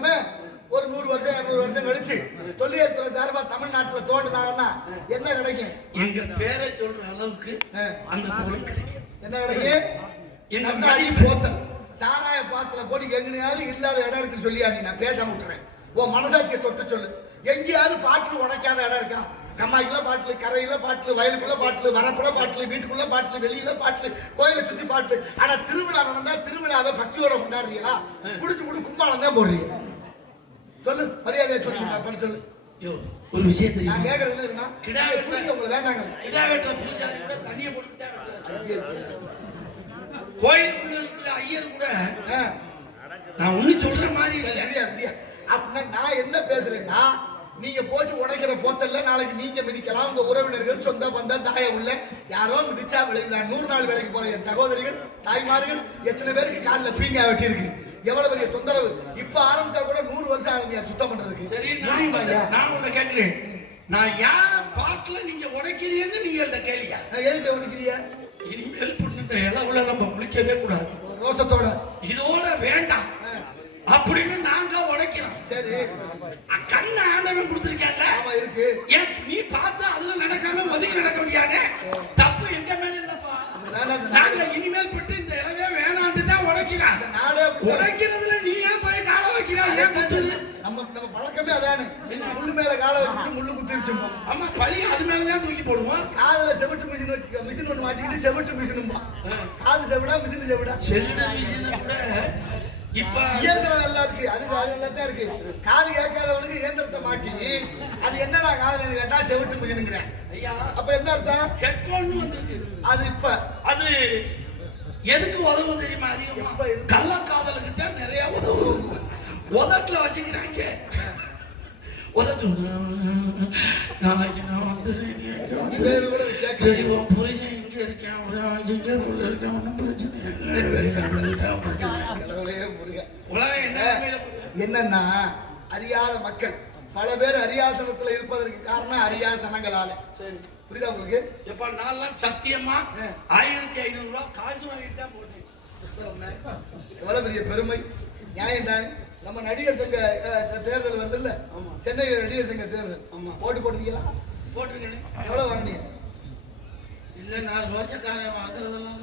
பேசாம ஒரு நூறு வருஷம் இருநூறு வருஷம் கழிச்சு தொல்லியல் துறை சார்பா தமிழ்நாட்டுல தோண்டுனாங்கன்னா என்ன கிடைக்கும்? எங்க பேரை சொல்ற அளவுக்கு. அந்த பொருள் கிடைக்கும். என்ன கிடைக்கும்? மதிப்பு. போத்தல். சாராய பாத்திர போட்டு எங்கனையாவது இல்லாத இடம் இருக்குன்னு சொல்லியா நீ? நான் பேசாம விட்டுறேன். உன் மனசாட்சியை தொட்டு சொல்லு. எங்கேயாவது பாட்டில் உடைக்காத இடம் இருக்கா? கம்மாய்க்குள்ள பாட்டில் கரையில பாட்டில் வயலுக்குள்ள பாட்டில் வரப்புல பாட்டில் வீட்டுக்குள்ள பாட்டில் வெளியில பாட்டில் கோயிலை சுத்தி பாட்டு ஆனா திருவிழா நடந்தா திருவிழாவை பக்தியோட கொண்டாடுறீங்களா குடிச்சு குடி கும்பாலம் தான் போடுறீங்க சொல்லு மரியாதையை சொல்லு பண்ண சொல்லு. யோ ஒரு விஷயம் தெரியுமா? நான் கேட்கறது என்ன கிடா புரிஞ்சு உங்களுக்கு வேண்டாங்க. கிடா வெட்டுற பூஜாரி கூட தண்ணியை போட்டு. கோயிலுக்குள்ள இருக்கிற ஐயர் கூட. நான் ஒண்ணு சொல்ற மாதிரி அப்படியா, அப்படியா. அப்படின்னா நான் என்ன பேசுறேன்னா நீங்க போட்டு உடைக்கிற போத்தல்ல நாளைக்கு நீங்க மிதிக்கலாம். உங்க உறவினர்கள் சொந்த பந்தம் தாய உள்ள யாரோ மிதிச்சா விளைவிடா நூறு நாள் வேலைக்கு போற என் சகோதரிகள் தாய்மார்கள் எத்தனை பேருக்கு காலில் பீங்கா வெட்டி இருக்கு? எவ்வளவு பெரிய தொந்தரவு? இப்ப ஆரம்பிச்சா கூட நூறு வருஷம் ஆகுங்க சுத்தம் பண்றதுக்கு. சரி முடியுமா? நான் உன்னை கேட்கிறேன். நான் யார் பாட்டுல நீங்க உடைக்கிறீங்கன்னு நீங்க இந்த கேளியா? நான் எதுக்கு உடைக்கிறிய இனிமேல் பொண்ணு இந்த இளவுல நம்ம குளிக்கவே கூடாது. ரோசத்தோட. இதோட வேண்டாம் ஆ, அப்படின்னு நாங்க உடைக்கிறோம் சரி அ- கண்ணு ஆண்டவன் கொடுத்திருக்கேன்ல ஆமா இருக்கு ஏன் நீ பார்த்து அதுல நடக்காம ஒதுங்கி நடக்க முடியாது தப்பு எங்க மேல இல்லப்பா அப்படிதானே இந்த நாங்க நாடு- இனிமேல் பட்டு இந்த இளவே வேணான்ட்டு தான் உடைக்கிறான் இந்த நாடே அப்படிதான். உடைக்கிறதுல நீ ஏன் போய் கால வைக்கிறா ஏன் குத்துது நம்ம நம்ம பழக்கமே அதானே முள்ளு மேல காலை வச்சுட்டு முள்ளு குத்திருச்சுப்போம் ஆமா பழி அது மேலதான் தூக்கி போடுவோம். காதுல செவிட்டு மிஷின் வச்சுக்க மிஷின் ஒண்ணு மாட்டிக்கிட்டு செவிட்டு மிஷினும்பா. காது செவிடா மிஷின் செவிடா. செல்லுட மிஷினை கூட. இப்ப இயந்திரம் நல்லா இருக்கு. அது அது நல்லா தான் இருக்கு. காது கேட்காதவனுக்கு இயந்திரத்தை மாட்டி அது என்னடா காதுல கேட்டா செவிட்டு மிஷினுங்கிறேன் ஐயா. அப்ப என்ன அர்த்தம்? ஹெட்போன் வந்திருக்கு. அது இப்ப. அது எதுக்கு உதவும் தெரியுமா அதிகமா? கள்ளக்காதலுக்கு தான் நிறைய உதவும். உதட்டுல வச்சுக்கிறாங்க. உதட்டு புருஷன் இங்க இருக்கேன் ஒரு அஞ்சுங்க உள்ள இருக்கேன் ஒன்றும் பிரச்சனை உலகம் என்ன? என்னன்னா அறியாத மக்கள். பல பேர் அரியாசனத்துல இருப்பதற்கு காரணம் அரியாசனங்களால. புரியுதா உங்களுக்கு? எப்ப நான்லாம் சத்தியமா. ஆயிரத்தி ஐநூறு ரூபாய் காசு வாங்கிட்டு தான் போட்டேன் எவ்வளவு பெரிய பெருமை? நியாயம் தானே? நம்ம நடிகர் சங்க தேர்தல் வருது இல்ல சென்னை நடிகர் சங்க தேர்தல். ஆமா. ஓட்டு போட்டுருக்கீங்களா? போட்டிருக்கேன். எவ்வளவு வாங்கினீங்க? இல்ல நாலு வருஷக்காரன் வாங்குறதெல்லாம்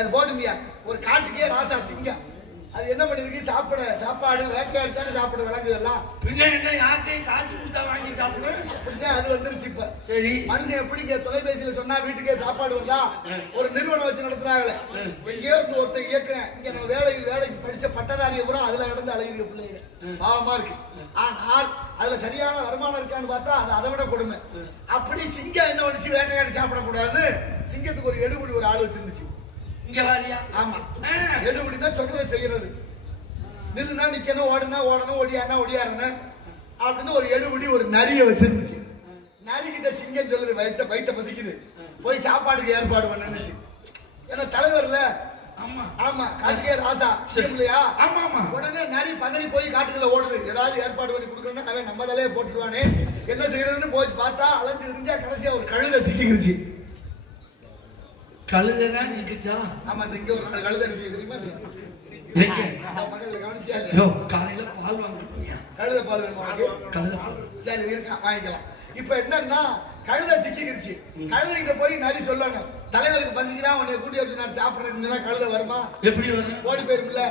அது போட்டுங்கய்யா ஒரு காட்டுக்கே ராசா சிங்கம். அது என்ன பண்ணிருக்கு? சாப்பிட சாப்பாடு வேட்டையாடி தானே சாப்பிட விலங்கு எல்லாம் பின்ன என்ன யார்கிட்டயும் காசு கொடுத்தா வாங்கி சாப்பிடுவேன்? அப்படிதான் அது வந்துருச்சு இப்ப. சரி. மனுஷன் எப்படி தொலைபேசியில சொன்னா வீட்டுக்கே சாப்பாடு வருதா ஒரு நிறுவனம் வச்சு நடத்துறாங்களே. எங்கேயோ ஒருத்தன் இயக்குறேன். இங்க நம்ம வேலைக்கு பட்டதாரியை பூரா அதுல கடந்து அழகுது பிள்ளைங்க. பாவமா இருக்கு. ஆனால் அதுல சரியான வருமானம் இருக்கான்னு பார்த்தா அது அதை விட கொடுமை. அப்படி சிங்கம் என்ன பண்ணிச்சு? வேட்டையாடி சாப்பிடக்கூடாதுன்னு சிங்கத்துக்கு ஒரு எடுபடி ஒரு ஆள் வச்சிருந்துச்சு. இங்க ஆமா. எடுபடினா சொல்றதை செய்யறது. நில்லுனா நிக்கணும் ஓடுனா ஓடணும் ஒடியானா ஒடியாருன்னு அப்படின்னு ஒரு எடுபடி ஒரு நரியை வச்சிருந்துச்சு. நரிக்கிட்ட சிங்கம் சொல்லுது வயிற்ற வயிற்ற பசிக்குது. போய் சாப்பாடுக்கு ஏற்பாடு பண்ணுச்சு ஏன்னா தலைவர்ல ஆமா. ஆமா காட்டுக்கே ராசா இல்லையா? ஆமா ஆமா. உடனே நரி பதறி போய் காட்டுக்குள்ள ஓடுது. ஏதாவது ஏற்பாடு பண்ணி கொடுக்கணும்னா அவன் நம்ம தலையே போட்டுருவானே. என்ன செய்யறதுன்னு போய் பார்த்தா அலைஞ்சு தெரிஞ்சா கடைசியா ஒரு கழுதை சிக்கிக்கிருச்சு. கழுதைதான் நிக்குச்சா ஆமா இந்த இங்க ஒரு கழுதை இருக்கு தெரியுமா? காலையில பால் வாங்க கழுதை பால் வேணுமா கழுதை பால். சரி இருக்கான் வாங்கிக்கலாம். இப்ப என்னன்னா கழுதை சிக்கிக்கிருச்சு. கழுதை கிட்ட போய் நரி சொல்லணும். தலைவருக்கு பசிக்கிறா உன்னை கூட்டி வச்சு நான் சாப்பிடுறதுக்கு கழுதை வருமா? எப்படி வரும் ஓடி போயிரும்ல.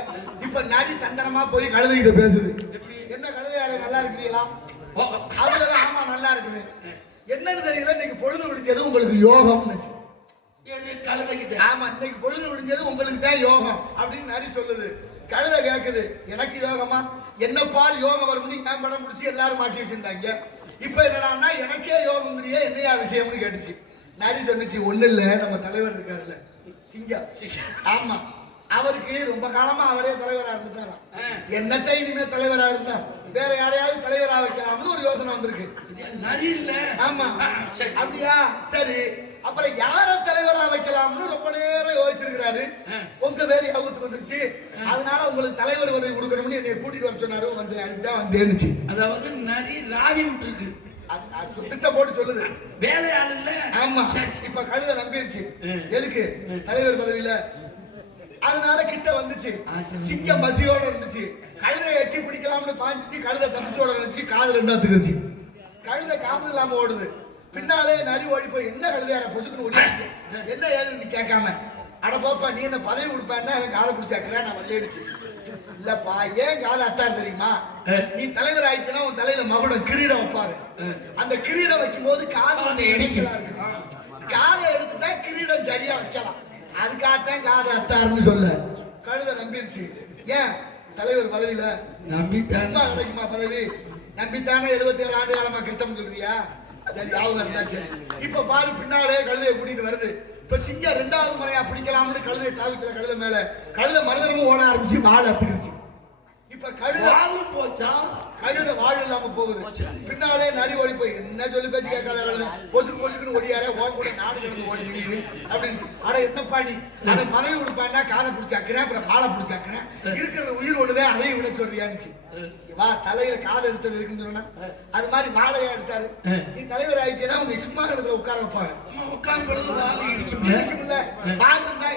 இப்ப நரி தந்தனமா போய் கழுதை கிட்ட பேசுது என்ன கழுதையாரே நல்லா இருக்கிறீங்களா? அதுல ஆமா நல்லா இருக்குது. என்னன்னு தெரியல இன்னைக்கு பொழுது விடிஞ்சது உங்களுக்கு யோகம்னு ஆமா இன்னைக்கு பொழுது விடிஞ்சது உங்களுக்கு தான் யோகம் அப்படின்னு நரி சொல்லுது. கழுதை கேக்குது எனக்கு யோகமா? என்ன பால் யோகம் வரும்னு ஏன் படம் பிடிச்சி எல்லாரும் மாட்டி வச்சிருந்தாங்க? இப்ப என்னடான்னா எனக்கே யோகம்ங்கிறியே என்னையா விஷயம்னு கேட்டுச்சு. நரி சொன்னுச்சு ஒண்ணு இல்ல நம்ம தலைவர் இருக்காருல்ல. சிங்கம் ஆமா. அவருக்கு ரொம்ப காலமா அவரே தலைவரா இருந்துட்டாராம். என்னத்தை இனிமே தலைவரா இருந்தா? வேற யாரையாவது தலைவரா வைக்கலாம்னு ஒரு யோசனை வந்திருக்கு. இது நரி இல்ல. ஆமா. அப்படியா? சரி. அப்புறம் யார தலைவரா வைக்கலாம்னு ரொம்ப நேரம் யோசிச்சிருக்கிறாரு. உங்க வேலை ஞாபகத்துக்கு வந்துருச்சு. அதனால உங்களுக்கு தலைவர் பதவி கொடுக்கணும்னு என்னை கூட்டிட்டு வர சொன்னாரு. வந்து அதுக்கு தான் அதாவது நரி ராவி விட்டுருக்கு. அது- அது திட்டம் போட்டு சொல்லுது. வேலை ஆள் இல்ல ஆமா. இப்ப கழுதை நம்பிருச்சு. எதுக்கு? தலைவர் பதவியில. அதனால கிட்ட வந்துச்சு. சிங்கம் பசியோட இருந்துச்சு. கழுதை எட்டி பிடிக்கலாம்னு பாஞ்சிச்சு கழுதை தப்பிச்சு ஓட நினைச்சு காது ரெண்டா கழுதை காது இல்லாம ஓடுது. பின்னாலே நரி ஓடி போய் என்ன கழுதையார பொசுக்குன்னு ஓடி என்ன ஏதுன்னு நீ கேட்காம? அட போப்பா நீ என்ன பதவி கொடுப்பான்னா அவன் காதை பிடிச்சாக்குறேன் நான் வல்லேடுச்சு இல்லப்பா ஏன் காதை அத்தான் தெரியுமா? நீ தலைவர் ஆயிடுச்சுன்னா உன் தலையில மகுடம் கிரீடம் வைப்பாரு. அந்த கிரீடம் வைக்கும் போது காது ஒண்ணு இணைக்கலா இருக்கு காதை எடுத்துட்டா கிரீடம் சரியா வைக்கலாம். அதுக்காகத்தான் காதை அத்தாருன்னு சொல்ல. கழுதை நம்பிருச்சு. ஏன்? தலைவர் பதவியில? நம்பித்தான் கிடைக்குமா பதவி? நம்பித்தானே எழுபத்தி ஏழு ஆண்டு காலமா கிட்டம் சொல்றியா? சரி ஞாபகம் இருந்தா சரி இப்ப பாரு பின்னாலே கழுதையை கூட்டிட்டு வருது. இப்ப சிங்கம் ரெண்டாவது முறையா பிடிக்கலாம்னு கழுதையை தாவிச்சல கழுதை மேல. கழுதை மருதனமும் ஓட ஆரம்பிச்சு வாழை அத்துக்கிடுச்சு இப்ப கழுதை வாழும் போச்சா? கழுதை வாழ் இல்லாம போகுது. பின்னாலே நரி ஓடி போய் என்ன சொல்லி பேச்சு கேட்காத கழுதை? பொசுக்கு பொசுக்குன்னு ஓடியாரே ஓட கூட நாடு கிடந்து ஓடி அப்படின்னு அட என்னப்பா நீ அவன் பதவி கொடுப்பான்னா காதை பிடிச்சாக்குறேன் அப்புறம் பாலை பிடிச்சாக்குறேன். இருக்கிறது உயிர் ஒண்ணுதான் அதையும் விட சொல்றியான்னுச்சு. வா தலையில காதை எடுத்தது இருக்குன்னு சொன்னா அது மாதிரி வாழையா எடுத்தாரு. நீ தலைவர் ஆயிட்டேன்னா உங்க சும்மா இடத்துல உட்கார வைப்பாங்க உட்கார்ந்து பொழுது வாழை இருக்கும்ல. இருந்தா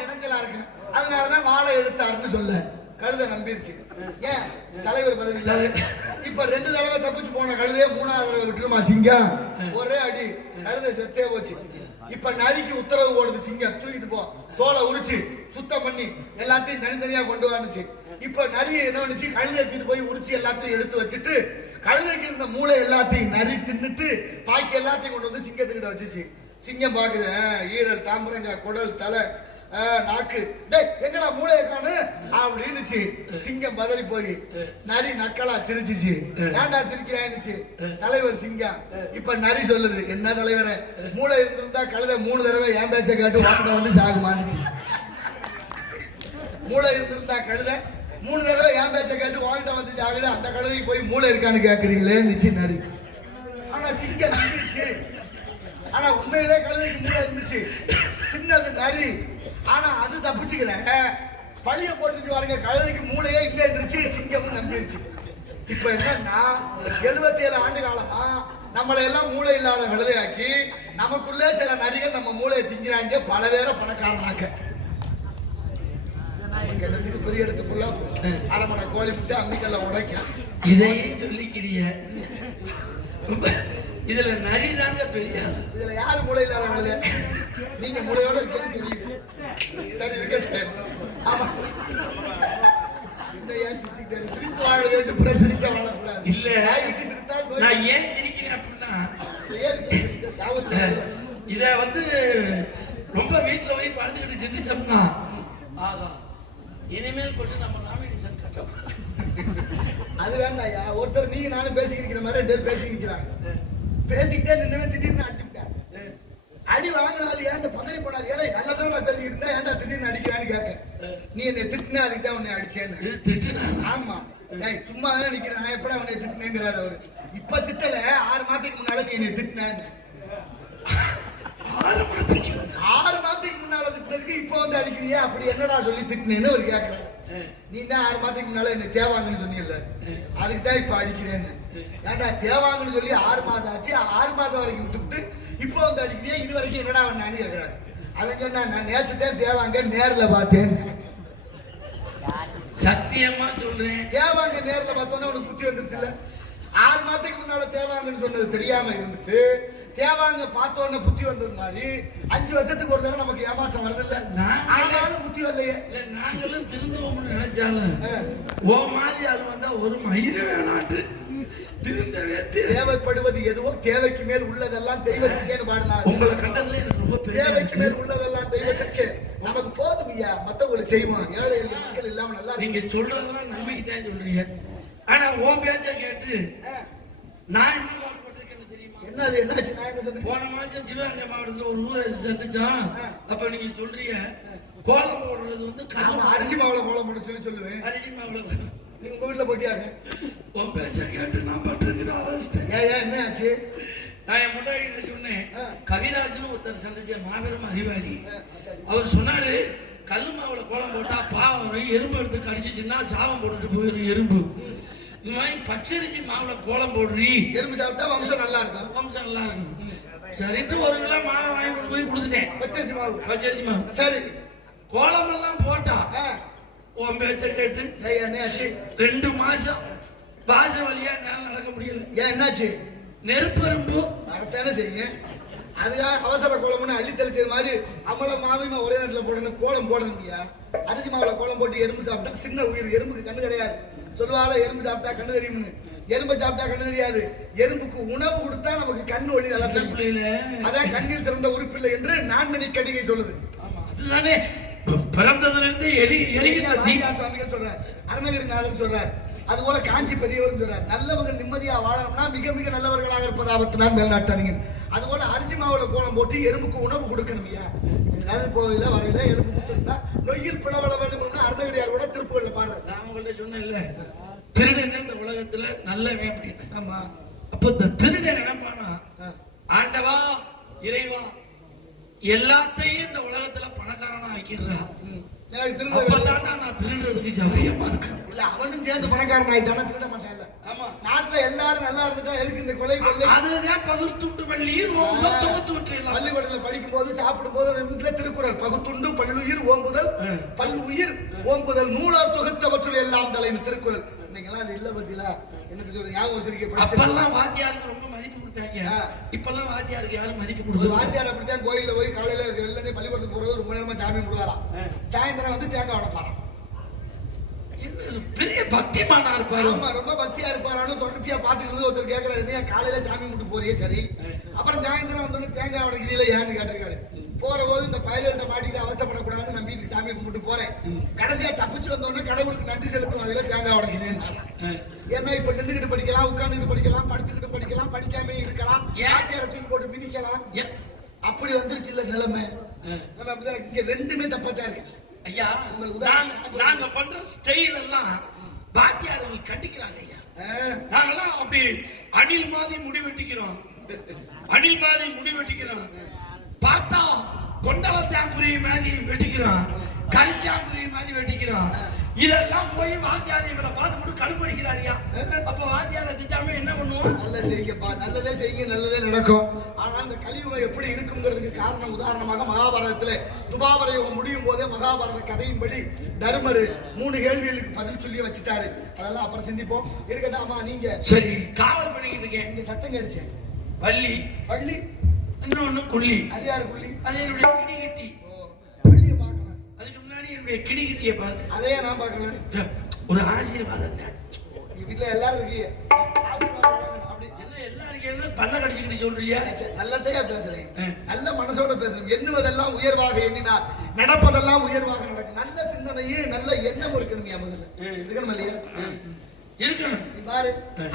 இருக்கு அதனாலதான் வாழை எடுத்தாருன்னு சொல்ல. கழுதை நம்பிருச்சு. ஏன்? தலைவர் பதவி. இப்ப ரெண்டு தடவை தப்பிச்சு போன கழுதைய மூணாவது தடவை விட்டுருமா சிங்கம்? ஒரே அடி. கழுதை செத்தே போச்சு. இப்ப நரிக்கு உத்தரவு ஓடுது சிங்கம். தூக்கிட்டு போ. தோலை உரிச்சு சுத்தம் பண்ணி எல்லாத்தையும் தனித்தனியா கொண்டு வந்துச்சு இப்ப நரி என்ன பண்ணுச்சு? கழுதையை தூக்கிட்டு போய் உரிச்சு எல்லாத்தையும் எடுத்து வச்சுட்டு கழுதைக்கு இருந்த மூளை எல்லாத்தையும் நரி தின்னுட்டு பாக்கி எல்லாத்தையும் கொண்டு வந்து சிங்கத்துக்கிட்ட வச்சுச்சு. சிங்கம் பாக்குது ஈரல் தாம்பரங்க குடல் தலை நாக்கு. டேய் எங்கடா மூளையை காணு? அப்படின்னுச்சு. சிங்கம் பதறி போய். நரி நக்கலா சிரிச்சுச்சு. ஏன்டா சிரிக்கிறான்னுச்சு தலைவர் சிங்கம். இப்ப நரி சொல்லுது என்ன தலைவரே? மூளை இருந்திருந்தா கழுத மூணு தடவை என் பேச்சை கேட்டு வாங்கிட்ட வந்து சாகுமானுச்சு மூளை இருந்திருந்தா கழுத மூணு தடவை என் பேச்சை கேட்டு வாங்கிட்ட வந்து சாகுது. அந்த கழுதைக்கு போய் மூளை இருக்கான்னு கேக்குறீங்களே நிச்சு நரி. ஆனா சிங்கம் ஆனா உண்மையிலே கழுதைக்கு மூளை இருந்துச்சு. சின்னது நரி. ஆனா அது தப்பிச்சுக்கல. பழிய போட்டுச்சு பாருங்க கழுதைக்கு மூளையே இல்லைன்றுச்சு சிங்கமும் நம்பிருச்சு. இப்ப என்னன்னா எழுபத்தி ஏழு ஆண்டு காலமா நம்மளை எல்லாம் மூளை இல்லாத கழுதையாக்கி நமக்குள்ளே சில நரிகள் நம்ம மூளையை திங்கிறாங்க பல பேரை பணக்காரனாக்க. என்னத்துக்கு பெரிய இடத்துக்குள்ள அரமனை கோழி முட்டை அம்மிக்கல்ல உடைக்கும். இதையும் சொல்லிக்கிறிய இதுல நரி தாங்க பெரிய. இதுல யாரு மூளை இல்லாத கழுதை நீங்க மூளையோட இருக்கேன்னு தெரியுது. சரி இருக்கட்டு ஆமா? சிரித்து வாழ வேண்டும். பிறர் சிரிக்க வாழக்கூடாது இல்ல. நான் ஏன் சிரிக்கிறேன் அப்படின்னா. இத வந்து ரொம்ப வீட்டுல போய் படுத்துக்கிட்டு சிந்திச்சோம்னா இனிமேல் கொண்டு நம்ம நாமினேஷன் கட்டணும் அது வேண்டாம்யா ஒருத்தர் நீங்க நானும் பேசிக்கிற மாதிரி ரெண்டு பேர் பேசிக்கிறாங்க பேசிக்கிட்டே நின்று திடீர்னு அடிச்சுக்கிட்டேன் அடி வாங்கினாலும் ஏன்டா பதவி போனாரு? ஏடா நல்லா தான் நான் பேசிக்கிட்டு இருந்தேன் ஏன்டா திடீர்னு அடிக்கிறான்னு கேட்க நீ என்னை திட்டினா அதுக்கு தான் உன்னை அடிச்சேன்னு. திட்டுனா? ஆமா. டேய் சும்மா தான் நிக்கிறேன். நான் எப்படா உன்னை திட்டினேங்கிறாரு அவரு. இப்ப திட்டல ஆறு மாதத்துக்கு முன்னால நீ என்னை திட்டினேன்னு. ஆறு மாதத்துக்கு ஆறு மாதத்துக்கு முன்னால திட்டினதுக்கு இப்ப வந்து அடிக்கிறியா? அப்படி என்னடா சொல்லி திட்டினேன்னு அவர் கேக்குறாரு. நீ தான் ஆறு மாதத்துக்கு முன்னால என்ன தேவாங்கன்னு சொன்னீங்கல்ல அதுக்கு தான் இப்ப அடிக்கிறேன்னு. ஏன்டா தேவாங்கன்னு சொல்லி ஆறு மாசம் ஆச்சு. ஆறு மாசம் வரைக்கும் விட்டுவிட்டு இப்போ வந்து அடிக்கிறியா இது வரைக்கும் என்னடா பண்ணான்னு கேக்குறாரு. அவன் சொன்னா நான் நேத்து தான் தேவாங்க நேர்ல பார்த்தேன். சத்தியமா சொல்றேன். தேவாங்க நேர்ல பார்த்தோன்னே உனக்கு புத்தி வந்துருச்சுல்ல? ஆறு மாதத்துக்கு முன்னால தேவாங்கன்னு சொன்னது தெரியாம இருந்துச்சு. தேவாங்க பார்த்த உடனே புத்தி வந்தது மாதிரி அஞ்சு வருஷத்துக்கு ஒரு தடவை நமக்கு ஏமாற்றம் வருது இல்ல நான் ஆனாலும் புத்தி வரலையே. நாங்களும் திருந்துவோம்னு நினைச்சாலும். ஓ மாதிரி ஆள் வந்தா ஒரு மயிறு வேணாட்டு. தேவைப்படுவது எதுவோ தேவைக்கு மேல் உள்ளதெல்லாம் தெய்வத்துக்கேன்னு பாடினாங்க உங்களை கண்டதுல எனக்கு ரொம்ப தேவைக்கு மேல் உள்ளதெல்லாம் தெய்வத்திற்கு. நமக்கு போதும் ஐயா. மத்தவங்களுக்கு செய்வோம். ஏழை மக்கள் இல்லாம நல்லா நீங்க சொல்றதெல்லாம் நம்பிக்கை தான் சொல்றீங்க. ஆனா உன் பேச்ச கேட்டு நான் என்ன பாடுபட்டிருக்கேன்னு தெரியுமா? என்ன அது? என்னாச்சு? நான் என்ன சொன்னேன்? போன மாசம் சிவகங்கை மாவட்டத்துல ஒரு ஊரை சந்திச்சோம். அப்ப நீங்க சொல்றீங்க கோலம் போடுறது வந்து அரிசி மாவுல கோலம் போட சொல்லி சொல்லுவேன். அரிசி மாவுல நீங்க உங்க வீட்டுல போட்டியாங்க உன் பேச்ச கேட்டு நான் என் முன்னாடி சொன்னேன். கவிராஜன் ஒருத்தர் சந்திச்ச மாபெரும் அறிவாளி. அவர் சொன்னாரு கல்லு மாவுல கோலம் போட்டா பாவம் வரும் எறும்பு எடுத்து கடிச்சிச்சுன்னா சாபம் போட்டுட்டு போயிடும் எறும்பு. இந்த மாதிரி பச்சரிசி மாவுல கோலம் போடுறீ. எறும்பு சாப்பிட்டா வம்சம் நல்லா இருக்கும். வம்சம் நல்லா இருக்கும். சரின்ட்டு ஒரு கிலோ மாவை வாங்கி கொண்டு போய் கொடுத்துட்டேன். பச்சரிசி மாவு. பச்சரிசி மாவு. சரி. கோலம் எல்லாம் போட்டா உன் பேச்ச கேட்டு ரெண்டு மாசம் பாச வழியா என்னால நடக்க முடியல. ஏன் என்னாச்சு? நெருப்பெரும்பு. வரத்தானே செய்யுங்க. அதுக்காக அவசர கோலம்னு அள்ளி தெளிச்சது மாதிரி அமல மாமிமா ஒரே நேரத்தில் போடணும். கோலம் போடணுங்கய்யா. அரிசி மாவுல கோலம் போட்டு எறும்பு சாப்பிட்டா சின்ன உயிர். எறும்புக்கு கண்ணு கிடையாது. சொல்லுவாங்க எறும்பு சாப்பிட்டா கண்ணு தெரியும்னு. எறும்பை சாப்பிட்டா கண்ணு தெரியாது. எறும்புக்கு உணவு கொடுத்தா நமக்கு கண்ணு ஒளி நல்லா தெரியும். அதான் கண்ணில் சிறந்த உறுப்பில்லை என்று நான்மணி கடிகை சொல்லுது. அதுதானே. பிறந்ததுல இருந்து தீ வாத்தியார் சுவாமிகள் சொல்றார். அருணகிரிநாதன் சொல்றார். அதுபோல காஞ்சி பெரியவரும் சொல்றார் நல்லவர்கள் நிம்மதியா வாழணும்னா மிக மிக நல்லவர்களாக இருப்பதாபத்து நான் மேல்நாட்டறிஞர் அதுபோல அரிசி மாவுல கோலம் போட்டு எறும்புக்கு உணவு கொடுக்கணும் ஐயா. எங்கேயாவது போகல வரையில எறும்பு குத்துருந்தா நொய்யில் பிளவள வேண்டும்னு அருணகிரியார் கூட திருப்புகள்ல பாடுறாரு. நான் உங்கள்ட்ட சொன்னேன்ல திருடன் இந்த உலகத்துல நல்லவன் அப்படின்னு. ஆமா. அப்ப இந்த திருடன் நினைப்பானா. ஆண்டவா இறைவா எல்லாத்தையும் இந்த உலகத்துல பணக்காரனா ஆக்கிடுறா. அப்பதான்டா நான் திருடுறதுக்கு இருக்கேன் இல்ல அவனும் சேர்ந்து பணக்காரன் ஆயிட்டானா திருட மாட்டான்ல. ஆமா. நாட்டுல எல்லாரும் நல்லா இருந்துட்டா எதுக்கு இந்த கொலை கொள்ளை? அதுதான் பகுத்துண்டு வள்ளியில் ஓம்புதல் தொகுத்து பள்ளிக்கூடத்துல படிக்கும் போது சாப்பிடும் போது வீட்டுல திருக்குறள். பகுத்துண்டு பல்லுயிர் ஓம்புதல். பல் உயிர் ஓம்புதல் நூலார் தொகுத்தவற்றுள் எல்லாம் தலைமை திருக்குறள். இன்னைக்கெல்லாம் அது இல்ல பத்திலா. எனக்கு சொல்ற ஞாபகம் வச்சிருக்க படிச்சேன் அப்பெல்லாம் வாத்தியாருக்கு ரொம்ப கொடுத்தாங்க. இப்பெல்லாம் வாத்தியாருக்கு யாரும் மதிப்பு கொடுக்கல வாத்தியார் அப்படித்தான் கோயில்ல போய் காலையில வெள்ளனே பள்ளிக்கூடத்துக்கு போறது ரொம்ப நேரமா சாமி குடுவாராம் சாயந்தரம் வந்து தேங்காய் உடைப்பாராம் பெரிய பக்திமானா இருப்பாரு? ஆமா ரொம்ப பக்தியா இருப்பாரான்னு தொடர்ச்சியா பாத்துட்டு இருந்து ஒருத்தர் கேக்குறாரு நீ காலையில சாமி கும்பிட்டு போறியே சரி. அப்புறம் சாயந்தரம் வந்தோடனே தேங்காய் உடைக்கிறீல ஏன்னு கேட்டிருக்காரு. போற போது இந்த பயல்கிட்ட மாட்டிக்கிட்டு அவசரப்படக்கூடாதுன்னு நான் வீட்டுக்கு சாமி கும்பிட்டு போறேன். கடைசியா தப்பிச்சு வந்த உடனே கடவுளுக்கு நன்றி செலுத்தும் வகையில தேங்காய் உடைக்கிறேன் ஏன்னா இப்ப நின்றுகிட்டு படிக்கலாம் உட்கார்ந்துட்டு படிக்கலாம் படுத்துக்கிட்டு படிக்கலாம் படிக்காம இருக்கலாம். ஏன்? போட்டு மிதிக்கலாம். அப்படி வந்துருச்சு இல்ல நிலைமை. நம்ம அப்படிதான் இங்க ரெண்டுமே தப்பாத்தான் இருக்கு. ஐயா நாங்க பண்ற ஸ்டைல் எல்லாம் வாத்தியார்கள் கண்டிக்கிறாங்க ஐயா. நாங்கெல்லாம் அப்படி அணில் மாதிரி முடி வெட்டிக்கிறோம். அணில் மாதிரி முடி வெட்டிக்கிறோம். பார்த்தா கொண்டல தாங்குரிய மாதிரி வெட்டிக்கிறோம் கரிச்சாங்குரிய மாதிரி வெட்டிக்கிறோம் இதெல்லாம் போய் வாத்தியார் இவரை பார்த்து போட்டு கடுப்படிக்கிறாரியா அப்ப வாத்தியாரை திட்டாம என்ன பண்ணுவோம்? நல்ல செய்யுங்கப்பா நல்லதே செய்யுங்க நல்லதே நடக்கும். ஆனா இந்த கலியுகம் எப்படி இருக்குங்கிறதுக்கு காரணம் உதாரணமாக மகாபாரதத்துல. துபாபர யுகம் முடியும் போதே மகாபாரத கதையின்படி தர்மர் மூணு கேள்விகளுக்கு பதில் சொல்லி வச்சுட்டாரு. அதெல்லாம் அப்புறம் சிந்திப்போம். இருக்கட்டும் நீங்க சரி காவல் பண்ணிக்கிட்டு இருக்கேன். இங்க சத்தம் கேடுச்சேன் வள்ளி. பள்ளி இன்னொன்னு கொல்லி அது யாரு புள்ளி அது என்னுடைய கிடிகிட்டி ஓ பள்ளியை பார்க்கலாம் அதுக்கு முன்னாடி என்னுடைய கிடிகிட்டியை பார்த்து. அதையே நான் பார்க்கலாம் ஒரு ஆசீர்வாதம் தான். வீட்டுல எல்லாரும் இருக்கீங்க. பல்ல கடிச்சுக்கிட்டு சொல்றியா நல்லதையா பேசுறேன். நல்ல மனசோட பேசுறேன் எண்ணுவதெல்லாம் உயர்வாக எண்ணினார் நடப்பதெல்லாம் உயர்வாக நடக்கும். நல்ல சிந்தனையே நல்ல எண்ணம் இருக்கணுங்க முதல்ல. இருக்கணும் இல்லையா? இருக்கணும். பாரு.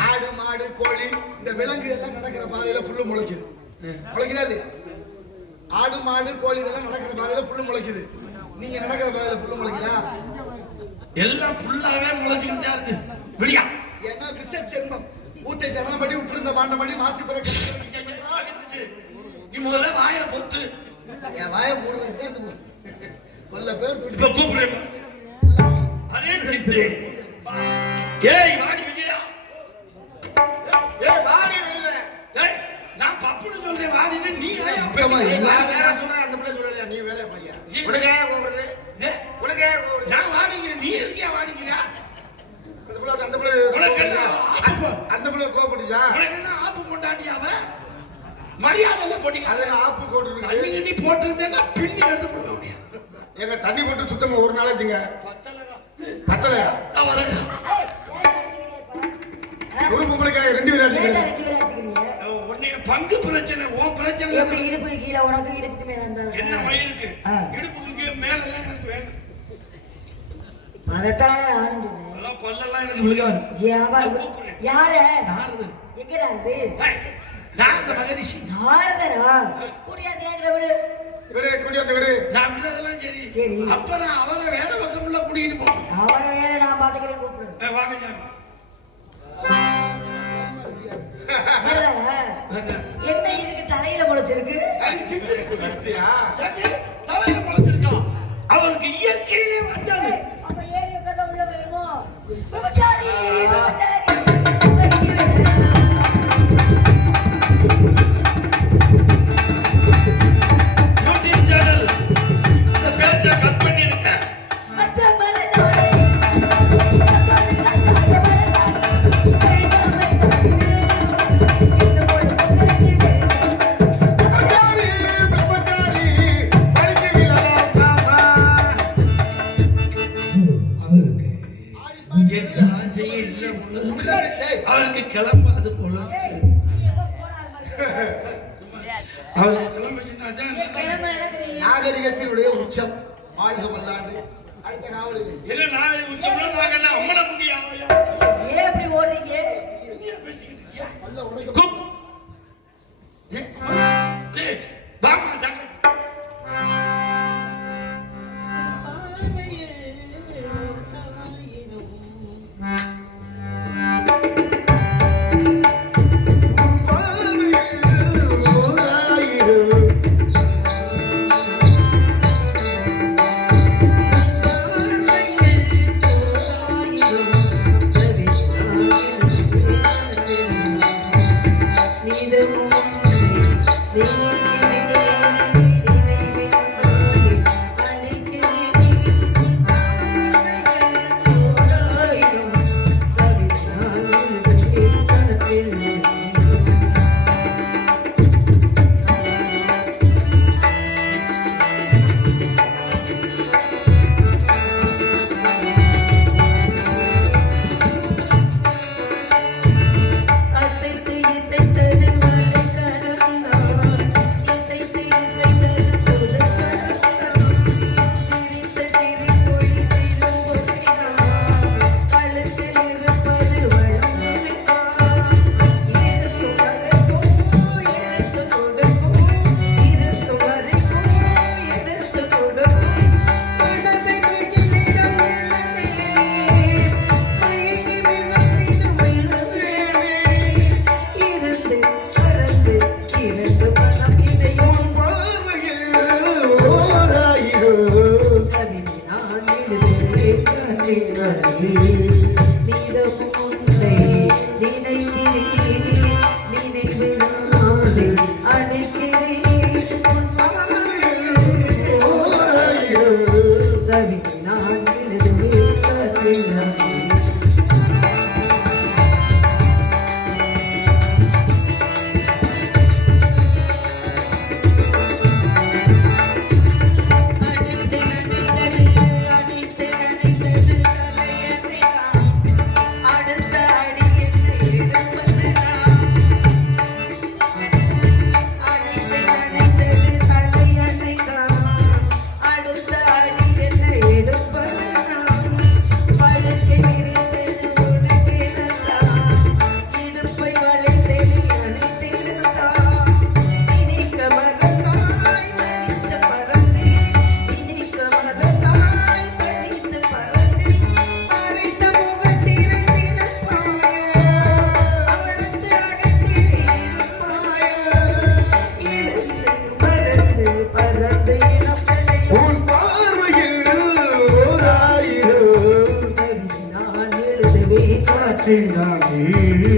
ஆடு மாடு கோழி இந்த விலங்கு எல்லாம் நடக்கிற பாதையில புல்லு முளைக்குது. முளைக்குதா இல்லையா? ஆடு மாடு கோழி இதெல்லாம் நடக்கிற பாதையில புல்லு முளைக்குது. நீங்க நடக்கிற பாதையில புல்லு முளைக்குதா? எல்லாம் புல்லாவே முளைச்சுக்கிட்டு தான் இருக்கு. வெளியா ஏன்னா விஷ சென்மம்? ஊத்தை ஜனபடி உப்பிருந்த பாண்டபடி மாற்றி பிறக்க நீ முதல்ல வாய பொத்து. என் வாய மூடுறேன் கொல்ல பேர் துடி இப்ப கூப்பிடுறேன் சித்து ஏய் வாடி விஜயா ஏய், வாடி வெளியில. ஏய் நான் பப்புன்னு சொல்றேன் வாடின்னு நீ நான் வேற சொல்றேன், அந்த பிள்ளை சொல்லலையா? நீ வேலையை பாரியா? உனக்கு கூப்பிடுறது? உனக்கு? நான் வாடிக்கிறேன் நீ எதுக்கே வாடிக்கிறா? அந்த பிள்ளை, அந்த பிள்ளை அந்த பிள்ளை என்ன ஆப்பு கொண்டாட்டியாவ மரியாதை எல்லாம் போட்டீங்க அதுல ஆப்பு போட்டு தண்ணி. கிண்ணி போட்டிருந்தேன்னா பின்னி எடுத்து போட முடியும்? ஏங்க, தண்ணி போட்டு சுத்தமா ஒரு பத்தலவா பத்தலையா? ஒரு பொம்பளைக்காக ரெண்டு ஏன்டா அடிச்சுக்கிறேன் ரெண்டு பேரும் அடிச்சுக்கிறீங்க? உன்னைய பங்கு பிரச்சனை உன் பிரச்சனை எப்படி இடுப்பு கீழே உனக்கு இடுப்புக்கு மேல அந்த என்ன மயிருக்கு ஆ. இடுப்புக்கு மேலதான் எனக்கு வேணும். அதைத்தானே நானும் சொன்னேன். அதெல்லாம் பல்லெல்லாம் எனக்கு விழுகாது. ஏவா யார? நாரது மகரிஷி? நாரதரா குடியா தேங்கிறவரு. விடு குடியாத்த விடு. நான் விடுறதெல்லாம் சரி. சரி. அப்ப நான் அவரை வேற பக்கம் உள்ள கூட்டிட்டு போகணும். அவரை வேற நான் பாத்துக்கிறேன் கூப்பிடு. வாங்க. என்ன இதுக்கு தலையில முளைச்சிருக்கு? தலையில முளைச்சிருக்கான். அவருக்கு இயற்கையிலே வந்தது. அப்ப ஏறி உள்ள போயிருமோ பிரம்மச்சாரி பிரம்மச்சாரி. Deus. 같은 거지